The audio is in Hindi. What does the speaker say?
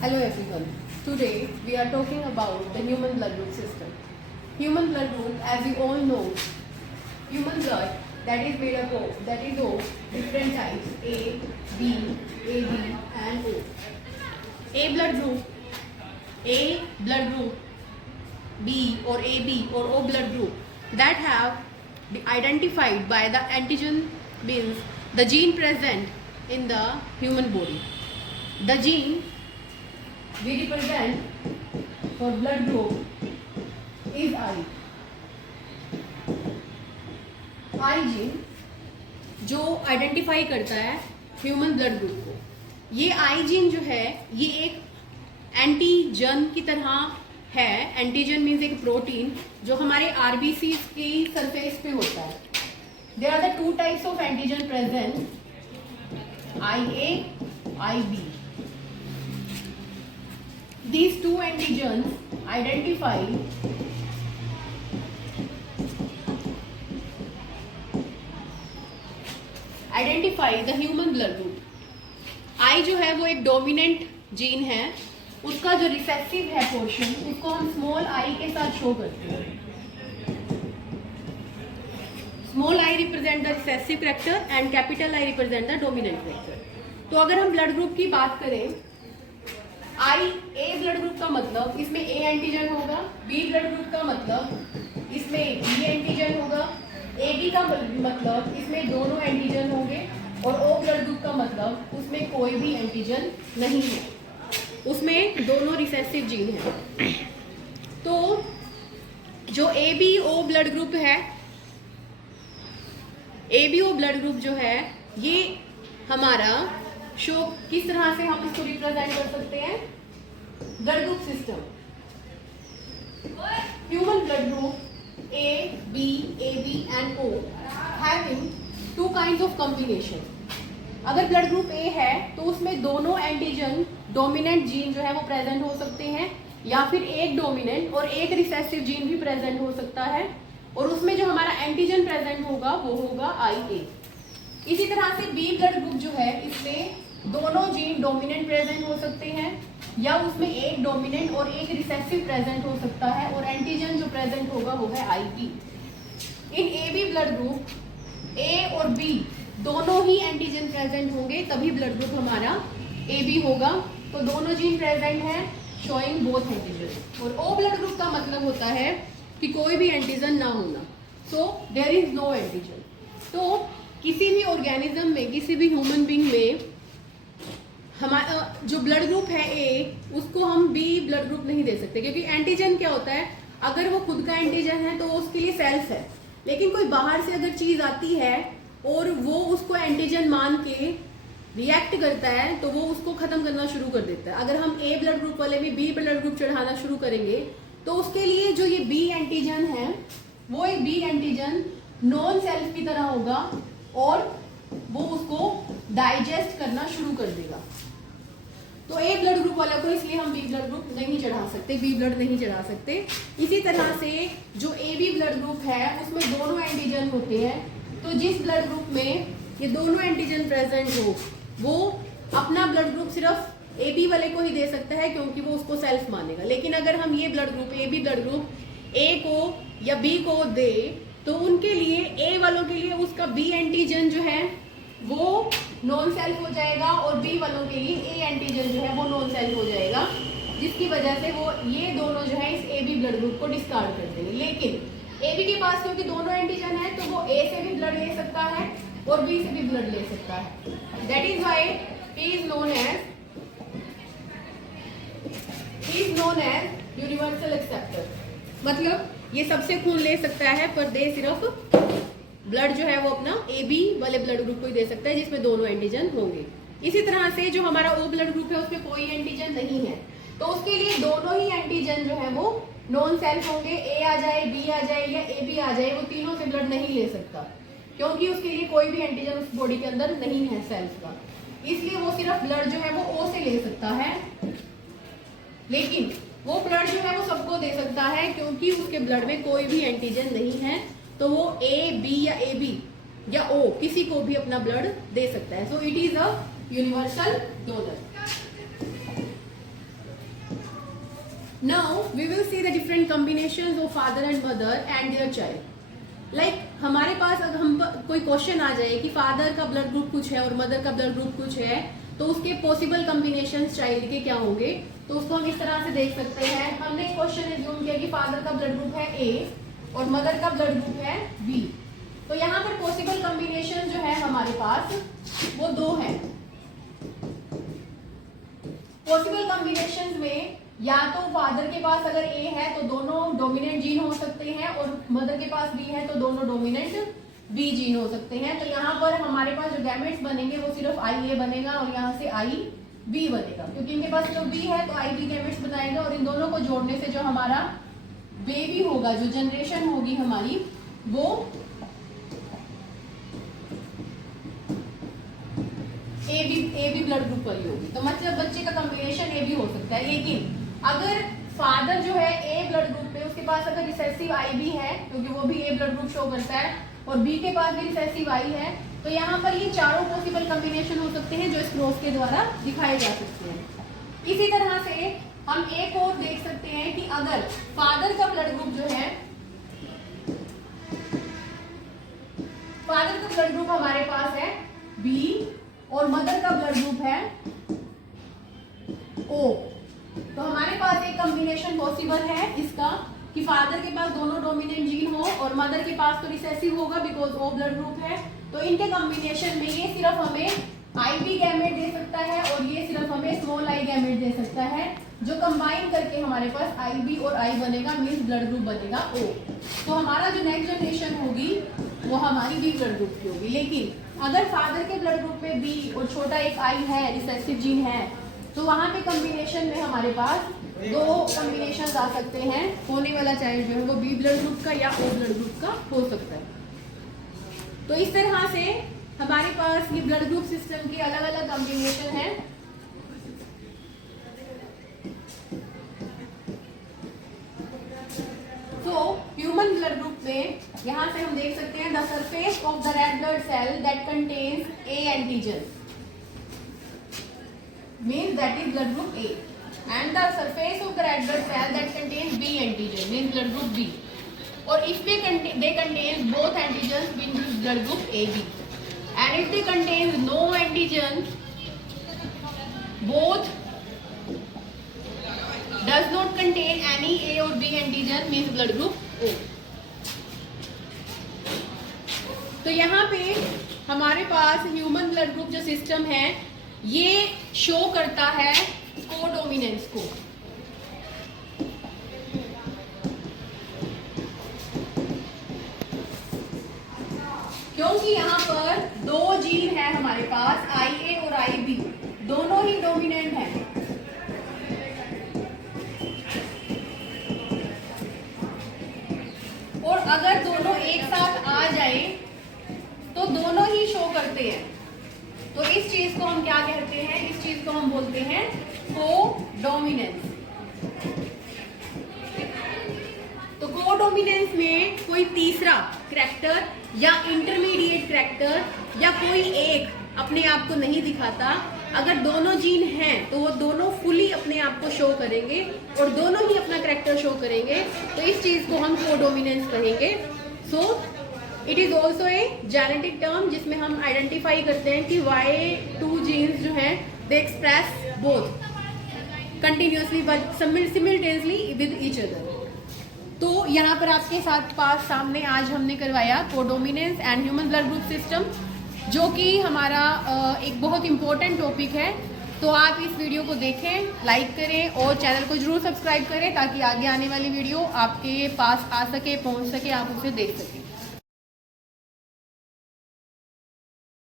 Hello everyone. Today we are talking about the human blood group system. Human blood group, as you all know, human blood that is made up of different types A, B, AB and O. A blood group, B or AB or O blood group that have identified by the antigen means the gene present in the human body. The gene we represent for blood group is I. I gene जो आइडेंटिफाई करता है ह्यूमन ब्लड ग्रुप को, ये आई जीन जो है ये एक एंटीजन की तरह है. एंटीजन मीन्स एक प्रोटीन जो हमारे आरबीसी की सरफेस पे होता है. There are the two types of antigen present, IA, IB. These two antigens identify the human blood group. I जो है वो एक डोमिनेंट जीन है, उसका जो रिसेसिव है पोर्शन उसको हम स्मॉल आई के साथ शो करते हैं. Small I represent the recessive character and capital I represent the dominant character. तो अगर हम ब्लड ग्रुप की बात करें, आई ए ब्लड ग्रुप का मतलब इसमें ए एंटीजन होगा, बी ब्लड ग्रुप का मतलब इसमें बी एंटीजन होगा, ए बी का मतलब इसमें दोनों एंटीजन होंगे, और ओ ब्लड ग्रुप का मतलब उसमें कोई भी एंटीजन नहीं है, उसमें दोनों रिसेसिव जीन है. तो जो A B O blood group है, A B O blood group जो है ये हमारा शो किस तरह से हम इसको रिप्रेजेंट कर सकते हैं. Blood group system, human blood group A, B, AB and O having two kinds of combination. अगर ब्लड ग्रुप A है तो उसमें दोनों एंटीजन डोमिनेंट जीन जो है वो प्रेजेंट हो सकते हैं, या फिर एक डोमिनेंट और एक रिसेसिव जीन भी प्रेजेंट हो सकता है, और उसमें जो हमारा एंटीजन प्रेजेंट होगा वो होगा IA. इसी तरह से B ब्लड ग्रुप जो है इसमें दोनों जीन डोमिनेंट प्रेजेंट हो सकते हैं, या उसमें एक डोमिनेंट और एक रिसेसिव प्रेजेंट हो सकता है, और एंटीजन जो प्रेजेंट होगा वो है IB. In AB blood group A और B दोनों ही एंटीजन प्रेजेंट होंगे तभी ब्लड ग्रुप हमारा AB होगा. तो दोनों जीन प्रेजेंट है शोइंग बोथ एंटीजन. और O ब्लड ग्रुप का मतलब होता है कि कोई भी एंटीजन ना होना, so there is no antigen. तो किसी भी ऑर्गेनिज्म में, किसी भी ह्यूमन बीइंग में हमारा जो ब्लड ग्रुप है ए, उसको हम बी ब्लड ग्रुप नहीं दे सकते, क्योंकि एंटीजन क्या होता है, अगर वो खुद का एंटीजन है तो उसके लिए सेल्फ है, लेकिन कोई बाहर से अगर चीज आती है और वो उसको एंटीजन मान के रिएक्ट करता है तो वो उसको खत्म करना शुरू कर देता है. अगर हम ए ब्लड ग्रुप वाले भी बी ब्लड ग्रुप चढ़ाना शुरू करेंगे तो उसके लिए जो ये बी एंटीजन है वो एक बी एंटीजन नॉन सेल्फ की तरह होगा और वो उसको डाइजेस्ट करना शुरू कर देगा. तो ए ब्लड ग्रुप वाला को इसलिए हम बी ब्लड ग्रुप नहीं चढ़ा सकते, बी ब्लड नहीं चढ़ा सकते. इसी तरह से जो ए बी ब्लड ग्रुप है उसमें दोनों एंटीजन होते हैं, तो जिस ब्लड ग्रुप में ये दोनों एंटीजन प्रेजेंट हो वो अपना ब्लड ग्रुप सिर्फ ए बी वाले को ही दे सकता है, क्योंकि वो उसको सेल्फ मानेगा. लेकिन अगर हम ये blood group A B blood group A को या बी को दे तो उनके लिए ए वालों के लिए उसका बी एंटीजन जो है वो नॉन सेल्फ हो जाएगा, और बी वालों के लिए ए एंटीजन जो है वो नॉन सेल्फ हो जाएगा, जिसकी वजह से वो ये दोनों जो है इस ए बी ब्लड ग्रुप को डिस्कार्ड कर देंगे. लेकिन ए बी के पास क्योंकि दोनों एंटीजन है तो वो ए से भी ब्लड ले सकता है और बी से भी ब्लड ले सकता है. That is why he is known as universal acceptor. मतलब ये सबसे खून ले सकता है पर दे सिर्फ ब्लड जो है वो अपना ए बी वाले ब्लड ग्रुप को ही दे सकता है जिसमें दोनों एंटीजन होंगे. इसी तरह से जो हमारा ओ ब्लड ग्रुप है उसमें कोई एंटीजन नहीं है, तो उसके लिए दोनों ही एंटीजन जो है वो नॉन सेल्फ होंगे. ए आ जाए, बी आ जाए या ए बी आ जाए, वो तीनों से ब्लड नहीं ले सकता, क्योंकि उसके लिए कोई भी एंटीजन उस बॉडी के अंदर नहीं है सेल्फ का. इसलिए वो सिर्फ ब्लड जो है वो ओ से ले सकता है, लेकिन वो ब्लड जो है वो सबको दे सकता है क्योंकि उसके ब्लड में कोई भी एंटीजन नहीं है, तो वो ए बी या ए बी या ओ किसी को भी अपना ब्लड दे सकता है. So it is a universal donor. Now we will see the different combinations of father and mother and their child. Like हमारे पास अगर हम कोई क्वेश्चन आ जाए कि फादर का ब्लड ग्रुप कुछ है और मदर का ब्लड ग्रुप कुछ है, तो उसके पॉसिबल कॉम्बिनेशंस चाइल्ड के क्या होंगे, तो उसको हम इस तरह से देख सकते हैं. हमने क्वेश्चन एज्यूम किया कि फादर का ब्लड ग्रुप है ए और मदर का ब्लड ग्रुप है बी. तो यहाँ पर पॉसिबल कॉम्बिनेशन जो है हमारे पास वो दो है. पॉसिबल कॉम्बिनेशंस में या तो फादर के पास अगर ए है तो दोनों डोमिनेंट जीन हो सकते हैं और मदर के पास बी है तो दोनों डोमिनेंट बी जीन हो सकते हैं. तो यहाँ पर हमारे पास जो गैमेट्स बनेंगे वो सिर्फ आई ए बनेगा और यहाँ से आई बी बनेगा, क्योंकि इनके पास जो बी है तो आई बी गैमेट्स बनाएगा और इन दोनों को जोड़ने से जो हमारा बेबी होगा, जो जनरेशन होगी हमारी, वो ए बी ब्लड ग्रुप वाली होगी. तो मतलब बच्चे का कॉम्बिनेशन ए बी हो सकता है. लेकिन अगर फादर जो है ए ब्लड ग्रुप में, उसके पास अगर रिसेसिव आई बी है, क्योंकि वो भी ए ब्लड ग्रुप शो करता है, और बी के पास भी रिसेसिव आई है, तो यहाँ पर ये चारों पॉसिबल कॉम्बिनेशन हो सकते हैं जो इस क्रॉस के द्वारा दिखाए जा सकते हैं. इसी तरह से हम एक और देख सकते हैं कि अगर फादर का ब्लड ग्रुप जो है, फादर का ब्लड ग्रुप हमारे पास है बी और मदर का ब्लड ग्रुप है ओ, तो हमारे पास एक कॉम्बिनेशन पॉसिबल है इसका कि फादर के पास दोनों डोमिनेंट जीन हो और मदर के पास तो रिसेसिव होगा बिकॉज ओ ब्लड ग्रुप है. तो इनके कॉम्बिनेशन में ये सिर्फ हमें आई बी गैमेट दे सकता है और ये सिर्फ हमें स्मॉल आई गैमेट दे सकता है, जो कंबाइन करके हमारे पास आई बी और आई बनेगा, मीन्स ब्लड ग्रुप बनेगा ओ. तो हमारा जो नेक्स्ट जनरेशन होगी वो हमारी बी ब्लड ग्रुप की होगी. लेकिन अगर फादर के ब्लड ग्रुप में बी और छोटा एक आई है, रिसेसिव जीन है, तो वहां पे कॉम्बिनेशन में हमारे पास दो कॉम्बिनेशन आ सकते हैं. होने वाला चाइल्ड जो है वो बी ब्लड ग्रुप का या ओ ब्लड ग्रुप का हो सकता है. तो इस तरह से हमारे पास ये ब्लड ग्रुप सिस्टम के अलग अलग कॉम्बिनेशन है. तो ह्यूमन ब्लड ग्रुप में यहाँ से हम देख सकते हैं the surface of the red blood cell that contains A antigen means that is blood group A, and the surface of the red blood cell that contains B antigen means blood group B, or if they contain both antigens means blood group AB, and if they contain no antigen, both does not contain any A or B antigen means blood group O. तो यहाँ पे हमारे पास ह्यूमन ब्लड ग्रुप जो सिस्टम है ये शो करता है कोडोमिनेंस को. क्योंकि यहाँ पर दो जीन है हमारे पास, आई ए और आई बी, दोनों ही डोमिनेंट हैं. और अगर दोनों एक साथ आ जाए तो दोनों ही शो करते हैं. तो इस चीज को हम क्या कहते हैं, इस चीज को हम बोलते हैं कोडोमिनेंस. तो कोडोमिनेंस में कोई तीसरा करैक्टर या इंटरमीडिएट करैक्टर या कोई एक अपने आप को नहीं दिखाता. अगर दोनों जीन हैं तो वो दोनों फुली अपने आप को शो करेंगे और दोनों ही अपना करैक्टर शो करेंगे. तो इस चीज को हम कोडोमिनेंस कहेंगे. So it is also a genetic term जिसमें हम आइडेंटिफाई करते हैं कि Y2 जीन्स जो हैं they express both continuously but simultaneously with each other. तो यहाँ पर आपके पास सामने आज हमने करवाया codominance and human blood group system, जो कि हमारा एक बहुत इंपॉर्टेंट टॉपिक है. तो आप इस वीडियो को देखें, लाइक करें और चैनल को जरूर सब्सक्राइब करें ताकि आगे आने वाली वीडियो आपके पास आ सके, पहुँच सके, आप उसे देख सकें.